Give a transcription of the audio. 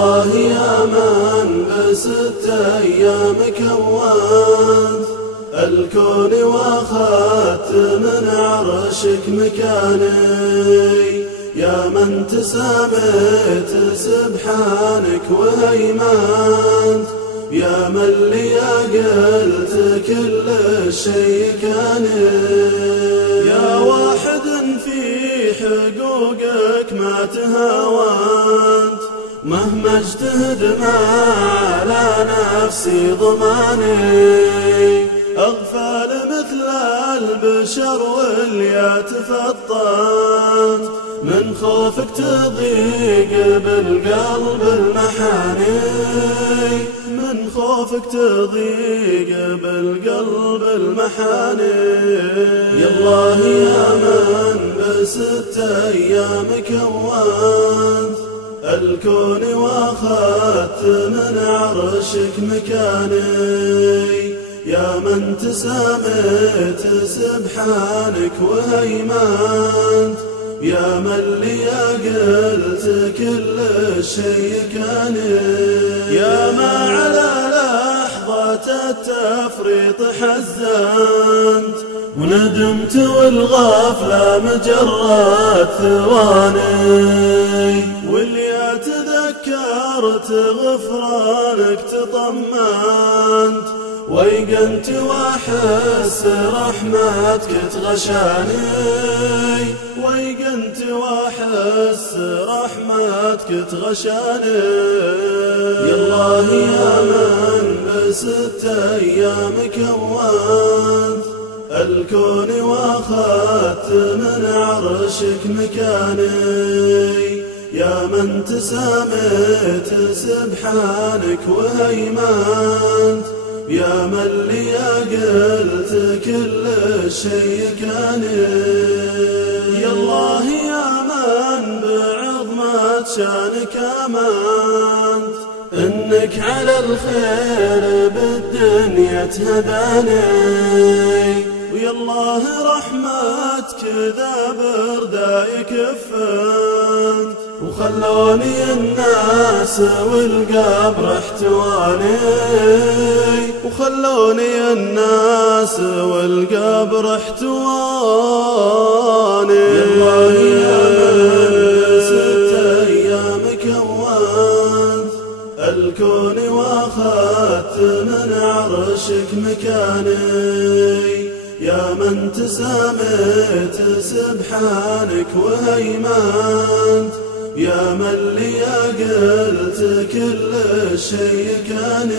الله يا من ب6 أيام كونت الكون واخذت من عرشك مكاني، يا من تساميت سبحانك وهيمنت، يا من لي قلت كل شيء كان، يا واحد في حقوقك ما تهاونت، مهما اجتهد ما على نفسي ضماني، أغفال مثل البشر واللي تفطنت، من خوفك تضيق بالقلب المحاني، من خوفك تضيق بالقلب المحاني. يا الله يا من ب6 أيام كونت الكون واخذت من عرشك مكاني، يا من تساميت سبحانك وهيمنت، يا من لي قلت كل شيء كان، يا ما على لحظة التفريط حزنت وندمت والغفلة مجرد ثواني، واللي تذكرت غفرانك تطمنت، ويقنت واحس رحمتك تغشاني، ويقنت واحس رحمتك تغشاني. يا الله يا من ب6 أيام كونت الكون واخذت من عرشك مكاني، يا من تساميت سبحانك وهيمنت، يا من لي قلت كل شيء كان، يا الله يا من بعظمة شانك آمنت، إنك على الخير بالدنيا تهداني، ويا الله رحمتك ذا برداي كفنت، وخلوني الناس والقبر احتواني، وخلوني الناس والقبر احتواني. يا الله يا من ب6 أيام كونت الكون واخذت من عرشك مكاني، يا من تساميت سبحانك وهيمنت، يا من لي قلت كل شيء كان.